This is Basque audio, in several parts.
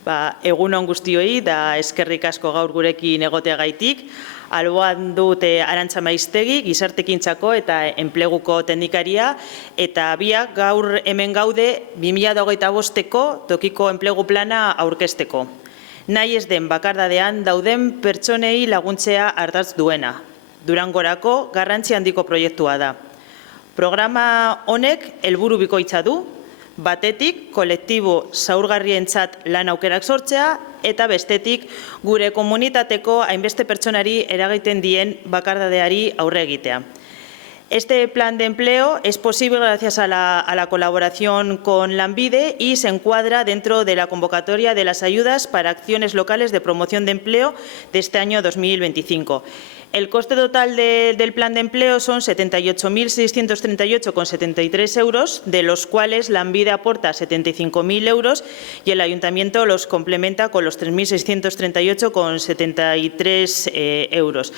Egun on guztioi da eskerrik asko gaur gurekin egoteagaitik. Alboan dut Arantza Maiztegi, gizartekintzako eta enpleguko teknikaria, eta biak gaur hemen gaude 2025ko tokiko enplegu plana aurkezteko. Nahi ez den bakardadean dauden pertsonei laguntzea ardatz duena. Durangorako garrantzi handiko proiektua da. Programa honek helburu bikoitza du, batetik kolektibo zaurgarrientzat lan aukerak sortzea eta bestetik gure komunitateko hainbeste pertsonari eragiten dien bakardadeari aurre egitea. Este plan de empleo es posible gracias a la colaboración con Lanbide y se encuadra dentro de la convocatoria de las ayudas para acciones locales de promoción de empleo de este año 2025. El coste total del plan de empleo son 78.638,73 euros, de los cuales Lanbide aporta 75.000 euros y el Ayuntamiento los complementa con los 3.638,73 euros.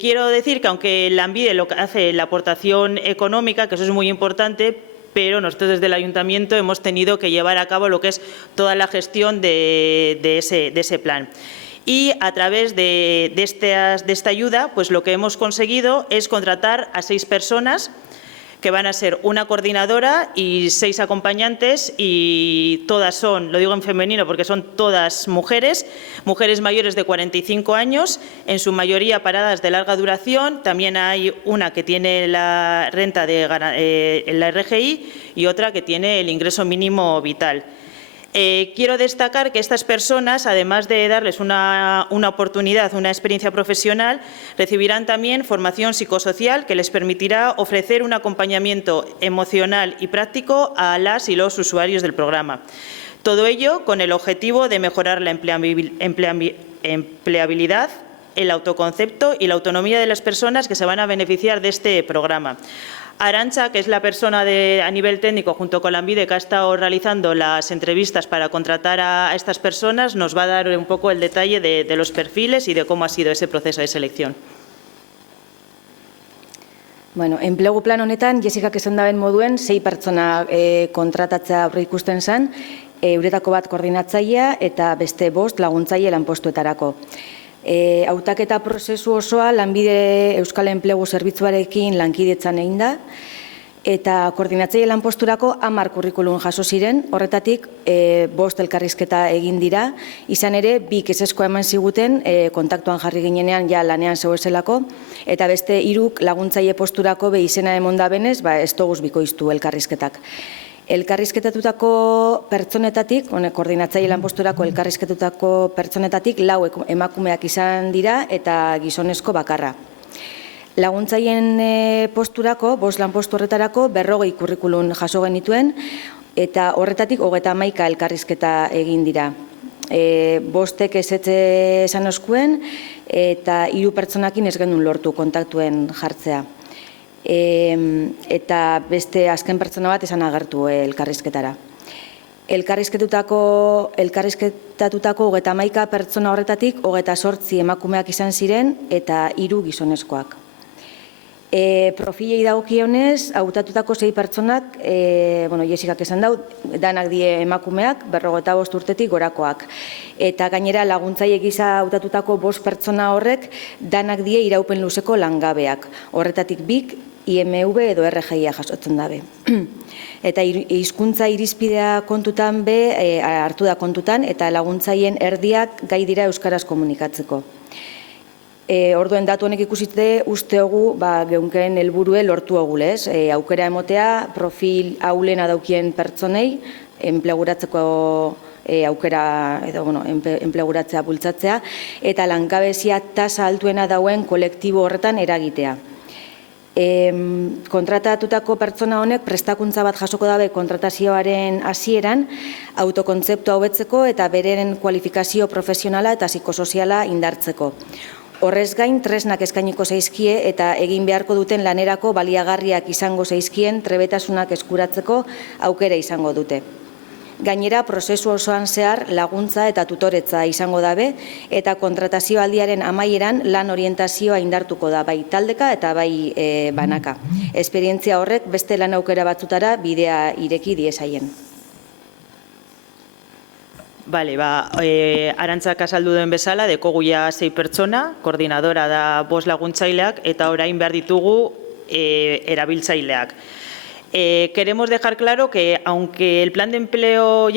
Quiero decir que aunque Lanbide lo que hace la aportación económica, que eso es muy importante, pero nosotros desde el Ayuntamiento hemos tenido que llevar a cabo lo que es toda la gestión de ese plan. Y a través de esta ayuda, pues lo que hemos conseguido es contratar a 6 personas que van a ser una coordinadora y 6 acompañantes, y todas son, lo digo en femenino porque son todas mujeres mayores de 45 años, en su mayoría paradas de larga duración. También hay una que tiene la renta de la RGI y otra que tiene el ingreso mínimo vital. Quiero destacar que estas personas, además de darles una oportunidad, una experiencia profesional, recibirán también formación psicosocial que les permitirá ofrecer un acompañamiento emocional y práctico a las y los usuarios del programa. Todo ello con el objetivo de mejorar la empleabilidad, el autoconcepto y la autonomía de las personas que se van a beneficiar de este programa. Arantza, que es la persona a nivel técnico junto con Lanbide que ha estado realizando las entrevistas para contratar a estas personas, nos va a dar un poco el detalle de los perfiles y de cómo ha sido ese proceso de selección. Bueno, enplegu plan honetan, Jessicak esan daben moduen, 6 pertsona kontratatzea aurre ikusten zen, euretako bat koordinatzailea eta beste 5 laguntzaile lanpostuetarako. Hautaketa prozesu osoa Lanbide Euskal Enplegu Zerbitzuarekin lankidetzan egin da, eta koordinatzaile lanposturako 10 kurrikulum jaso ziren, horretatik 5 elkarrizketa egin dira, izan ere 2 ezeskoa eman ziguten kontaktuan jarri ginenean ja lanean zegoezelako, eta beste 3 laguntzaile posturako izena emonda benez, ez doguz bikoiztu elkarrizketak. Elkarrizketatutako pertsonetatik, koordinatzaile lanposturako elkarrizketatutako pertsonetatik 4 emakumeak izan dira eta gizonezko bakarra. Laguntzaileen posturako, 5 lanpostu horretarako 40 kurrikulum jaso genituen eta horretatik 31 elkarrizketa egin dira. 5 ezetze esan oskuen eta 3 pertsonakin ez genuen lortu kontaktuen jartzea. Eta beste azken pertsona bat esan agertu elkarrizketara. Elkarrizketatutako 31 pertsona horretatik 28 emakumeak izan ziren eta 3 gizonezkoak. Profilei dagokionez, hautatutako 6 pertsonak, Jessicak esan dau, danak die emakumeak, 45 urtetik gorakoak. Eta gainera laguntzaile gisa hautatutako 5 pertsona horrek, danak die iraupen luzeko langabeak. Horretatik 2 IMV edo RGIa jasotzen dabe. Eta hizkuntza irizpidea kontutan hartu da kontutan, eta laguntzaileen erdiak gai dira euskaraz komunikatzeko. Orduen datu honek ikusite usteogu geunken helburue lortu egulez. Aukera emotea profil aulena daukien pertsonei enpleguratzeko aukera edo enpleguratzea bultzatzea eta langabezia tasa altuena dauen kolektibo horretan eragitea. Kontratatutako pertsona honek prestakuntza bat jasoko dabe kontratazioaren hasieran autokontzeptua hobetzeko eta bereren kualifikazio profesionala eta psikosoziala indartzeko. Horrez gain, tresnak eskainiko zaizkie eta egin beharko duten lanerako baliagarriak izango zaizkien trebetasunak eskuratzeko aukera izango dute. Gainera, prozesu osoan zehar laguntza eta tutoretza izango dabe eta kontratazio aldiaren amaieran lan orientazioa indartuko da bai taldeka eta bai banaka. Esperientzia horrek beste lan aukera batzutara bidea ireki diezaien. Bale, Arantzak azaldu duen bezala, dekogu ja 6 pertsona, koordinadora da 5 laguntzaileak, eta orain behar ditugu erabiltzaileak. Queremos dejar claro que, aunque el plan de empleo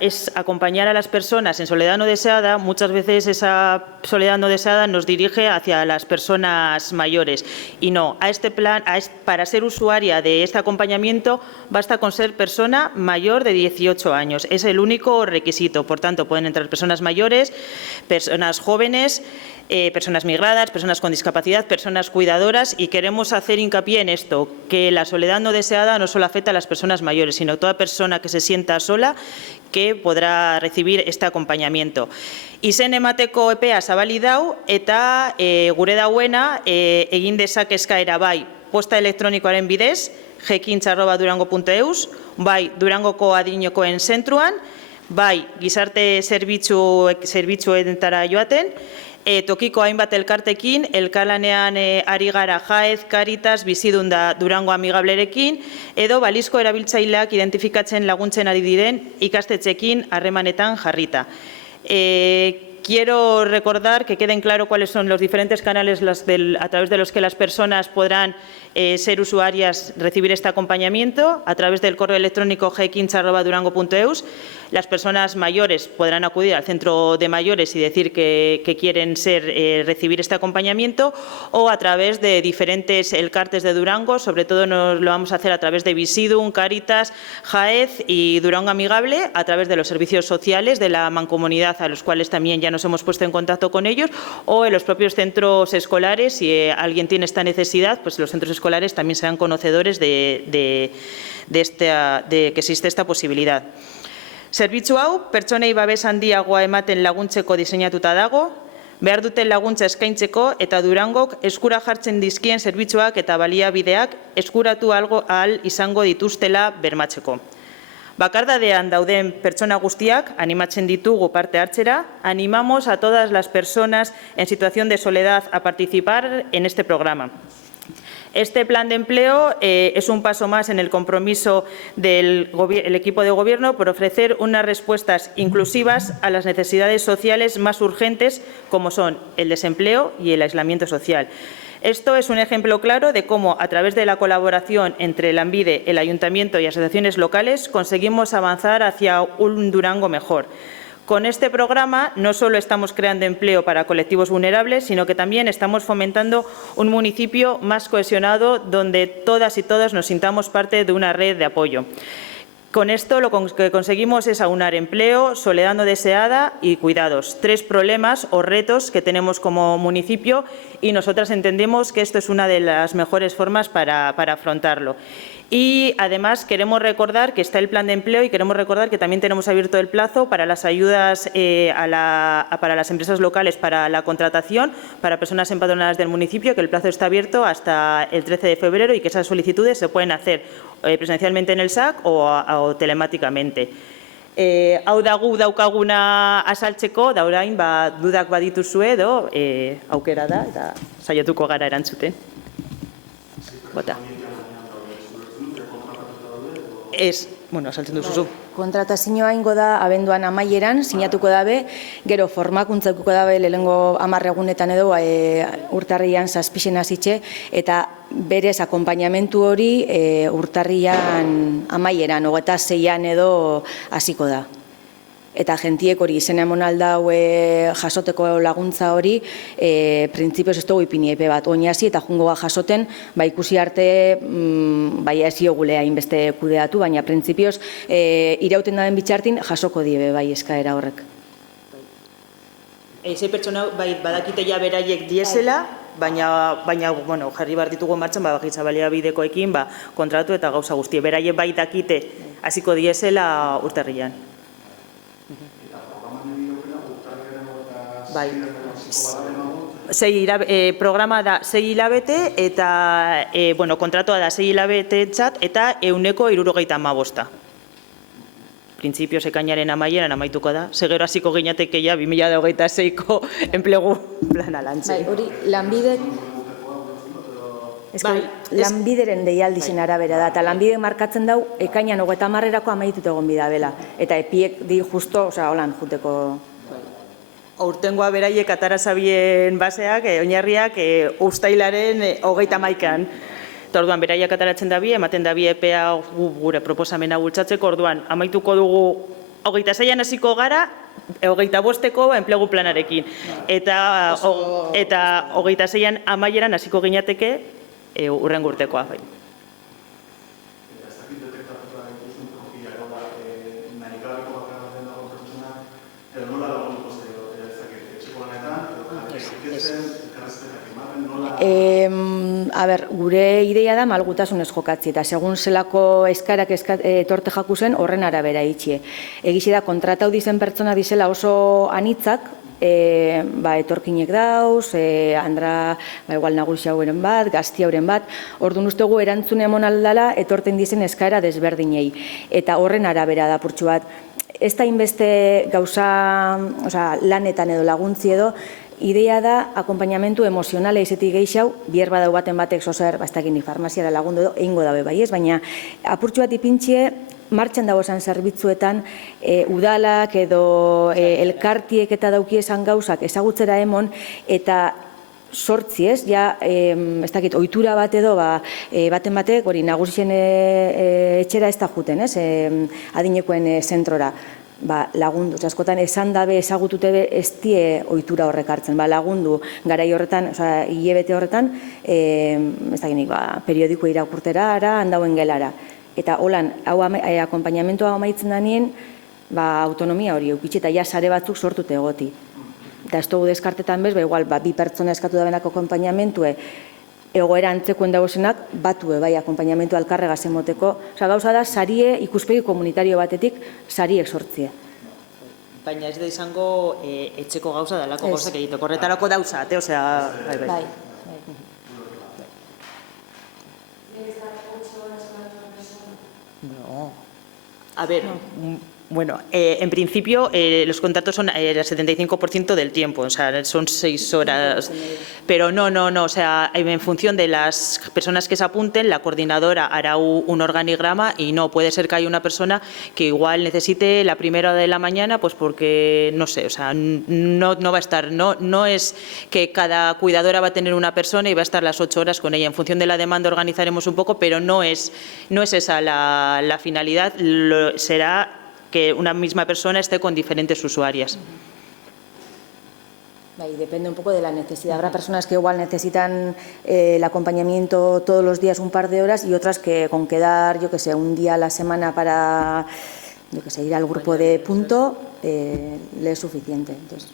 es acompañar a las personas en soledad no deseada, muchas veces esa soledad no deseada nos dirige hacia las personas mayores. Y no, a este plan, para ser usuaria de este acompañamiento, basta con ser persona mayor de 18 años. Es el único requisito. Por tanto, pueden entrar personas mayores, personas jóvenes, personas migradas, personas con discapacidad, personas cuidadoras, y queremos hacer hincapié en esto, que la soledad no deseada no solo afecta a las personas mayores, sino a toda persona que se sienta sola que podrá recibir este acompañamiento. Izen emateko epea zabali dau eta gure dauena egin dezake eskaera bai posta elektronikoaren bidez, gekintza@durango.eus, bai Durangoko adinekoen zentruan, bai gizarte zerbitzuetara joaten, tokiko hainbat elkartekin, elkarlanean ari gara Jaez, Caritas, Bizidun da Durango Amigablerekin, edo balizko erabiltzaileak identifikatzen laguntzen ari diren ikastetxeekin harremanetan jarrita. Quiero recordar que queden claro cuáles son los diferentes canales a través de los que las personas podrán ser usuarias, recibir este acompañamiento a través del correo electrónico gekintza@durango.eus. Las personas mayores podrán acudir al centro de mayores y decir que quieren recibir este acompañamiento, o a través de diferentes elkartes de Durango, sobre todo lo vamos a hacer a través de Bizidun, Caritas, Jaez y Durango Amigable, a través de los servicios sociales de la mancomunidad, a los cuales también ya nos hemos puesto en contacto con ellos, o en los propios centros escolares. Si alguien tiene esta necesidad, pues los centros escolares también serán conocedores de que existe esta posibilidad. Zerbitzu hau, pertsonei babes handiagoa ematen laguntzeko diseinatuta dago, behar duten laguntza eskaintzeko eta Durangok eskura jartzen dizkien zerbitzuak eta baliabideak eskuratu ahal izango dituztela bermatzeko. Bakardadean dauden pertsona guztiak animatzen ditugu parte hartzera. Animamos a todas las personas en situación de soledad a participar en este programa. Este plan de empleo es un paso más en el compromiso del equipo de gobierno por ofrecer unas respuestas inclusivas a las necesidades sociales más urgentes, como son el desempleo y el aislamiento social. Esto es un ejemplo claro de cómo, a través de la colaboración entre Lanbide, el Ayuntamiento y asociaciones locales, conseguimos avanzar hacia un Durango mejor. Con este programa no solo estamos creando empleo para colectivos vulnerables, sino que también estamos fomentando un municipio más cohesionado, donde todas y todos nos sintamos parte de una red de apoyo. Con esto lo que conseguimos es aunar empleo, soledad no deseada y cuidados. 3 problemas o retos que tenemos como municipio, y nosotras entendemos que esto es una de las mejores formas para afrontarlo. Y además queremos recordar que está el plan de empleo, y queremos recordar que también tenemos abierto el plazo para las ayudas para las empresas locales para la contratación para personas empadronadas del municipio, que el plazo está abierto hasta el 13 de febrero y que esas solicitudes se pueden hacer presencialmente en el SAC o telemáticamente. Hau da gu daukaguna azaltzeko, da orain dudak badituzue edo aukera da eta saiatuko gara erantzuten. Bota. Azaltzen duzuzu. Kontratazioa ingo da abenduan amaieran, sinatuko dabe, gero formakuntzatuko dabe lehenengo 10 egunetan edo urtarrian 7 hasitxe, eta berez akonpainamentu hori urtarrian amaieran, 26an edo hasiko da. Eta gentiek hori izena emon aldau jasoteko laguntza hori, printzipioz ez dugu ipini epe bat, oinasi eta jungo jasoten, ikusi arte ez diogulea inbeste kudeatu, baina printzipioz irauten daben bitxartin jasoko dibe eskaera horrek. Zei pertsona badakite ja beraiek diesela, baina jarri behar ditugu martxan bagitza baliabidekoekin kontratu eta gauza guztie. Beraiek bai dakite hasiko diesela urtarrian. Programa da 6 hilabete eta kontratua da 6 hilabete txat eta 175. Printzipioz ekainaren amaieran amaituko da. Segero hasiko ginateke ja 2026ko enplegu plana lantzen. Hori, Lanbidek... Lanbideren deialdizien arabera da, eta lanbide markatzen dau, ekainan 30erako amaituta egon bidabela. Eta epiek di justo, holan, juteko... Aurtengoa beraiek atara zabien baseak, oinarriak, uztailaren 31an. Eta orduan, beraiek ataratzen dabi, ematen dabi epea gure proposamena bultzatzeko, orduan, amaituko dugu 26an hasiko gara, 25eko enplegu planarekin. Eta 26an amaieran hasiko ginateke hurrengo urtekoa. Eta ez dakit detektatuta dituzun profila erola nahi gabeko bakarra den dago pertsona, edo nola lagunduko zaio, ez dakit, etxeko lanetan, edo jarriketzen, elkarrezketak ematen, nola... A ber, gure ideia da malgutasunez jokatzi, eta segun zelako eskarak etorte jaku zen, horren arabera itxie. Egizi da, kontratau dizen pertsona dizela oso anitzak, etorkinek dauz, andra, igual nagusi hauren bat, gazti hauren bat, orduan ustegu erantzun emon aldala etorten dizen eskaera desberdinei. Eta horren arabera da purtsu bat. Ez da inbeste gauza lanetan edo laguntzi edo, ideia da akompainamentu emozionala izetik geixau, bier badau baten batek zozer, bastakini farmaziara lagundu edo, egingo dabe bai ez, baina apurtxu bat ipintxie, martxan dago esan zerbitzuetan, udalak edo elkartiek eta daukiezan gauzak ezagutzera emon, eta sortzi ez, ez dakit, ohitura bat edo, baten batek, hori nagusien etxera ez da juten, ez, adinekoen zentrora. Lagundu, askotan esan dabe ezagutute ez die ohitura horrek hartzen, lagundu garai horretan, hilabete horretan, ez dakinik, periodiko irakurtera, handauen gelara. Eta holan, akompainamentoa amaitzen danien, autonomia hori eukitxe eta sare batzuk sortute egoti. Eta ez dugu deskartetan bez, igual, bi pertsona eskatu dabenak akompainamentue, egoera antzekoen dagozenak, batue bai akompainamentu alkarregaz emoteko. Gauza da, sarie ikuspegi komunitario batetik, sariek sortzie. Baina ez da izango etxeko gauza dalako gauzak egiteko. Horretarako dauza, osea... Bai. No. A ver... Bueno, en principio los contratos son el 75% del tiempo, o sea, son 6 horas, pero no, o sea, en función de las personas que se apunten, la coordinadora hará un organigrama y no, puede ser que haya una persona que igual necesite la primera hora de la mañana, pues porque, no sé, o sea, no va a estar, no es que cada cuidadora va a tener una persona y va a estar las 8 horas con ella, en función de la demanda organizaremos un poco, pero no es esa la finalidad, será que una misma persona esté con diferentes usuarias. Depende un poco de la necesidad. Habrá personas que igual necesitan el acompañamiento todos los días un par de horas y otras que con quedar, yo que sé, un día a la semana para, yo que sé, ir al grupo de punto, le es suficiente. Entonces,